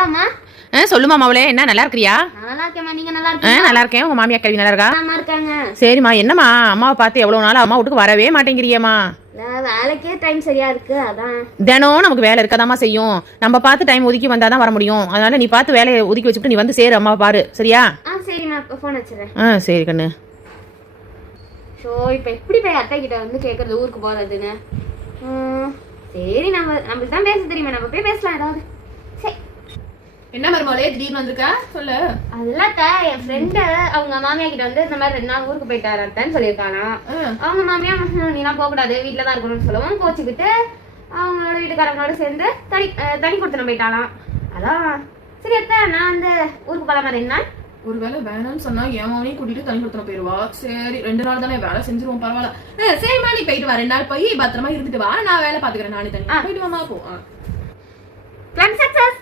Hello அம்மா. சொல்லுமா மாவளே, என்ன நல்லா இருக்கிறியா? நல்லா இருக்கேம்மா, நீங்க நல்லா இருக்கீங்களா? நல்லா இருக்கேன். உங்க மாமியா கல்வி நல்லா இருக்கா? நல்லா இருக்காங்க. சரிம்மா, என்னம்மா அம்மாவை பார்த்து எவ்வளவு நாள் அம்மா வீட்டுக்கு வரவே மாட்டேங்கிறியம்மா? வேலைக்கே டைம் சரியா இருக்கு, அதான். தினம் நமக்கு வேலை இருக்கதாம்மா செய்யும். நம்ம பார்த்து டைம் ஒதுக்கி வந்தாதான் வர முடியும். அதனால நீ பார்த்து வேலையை ஒதுக்கி வச்சுட்டு நீ வந்து சேரு, அம்மா பாரு, சரியா? சரிம்மா, இப்போ ஃபோன் வச்சிடறேன். சரி கண்ணு. ஸோ இப்போ எப்படி போய் அத்தை கிட்ட வந்து கேட்கறது ஊருக்கு போகிறதுன்னு? சரி, நம்மளுக்கு தான் பேச தெரியுமா, நம்ம போய் பேசலாம் ஏதாவது. சரி. என்ன மருமகளே திடீர்னு வந்திருக்கா, சொல்லு. அதெல்லாம் என் ஃப்ரெண்டு அவங்க மாமியா கிட்ட வந்து இந்த மாதிரி 2 நாள் ஊருக்கு போயிட்டாரு அத்தைன்னு சொல்லியிருக்கானா. அவங்க மாமியா நீலாம் போகக்கூடாது, வீட்டில் தான் இருக்கணும்னு சொல்லவும் கோச்சிக்கிட்டு அவங்களோட வீட்டுக்காரங்களோட சேர்ந்து தனி கொடுத்துன போயிட்டாலாம். அதான் சரி அத்தை, நான் வந்து ஊருக்கு போகலாமா 2 நாள்? ஒருவேளை வேணாம்னு சொன்னா என் மாவனையும் கூட்டிட்டு தனி கொடுத்துன போயிருவா. சரி 2 நாள் தானே, வேலை செஞ்சிருவோம், பரவாயில்ல. சரிம்மா, நீ போயிட்டு வா, 2 நாள் போய் பத்திரமா இருந்துட்டு வா, நான் வேலை பாத்துக்கிறேன், நானே தனி போயிட்டு வாமா. போ. Plan success.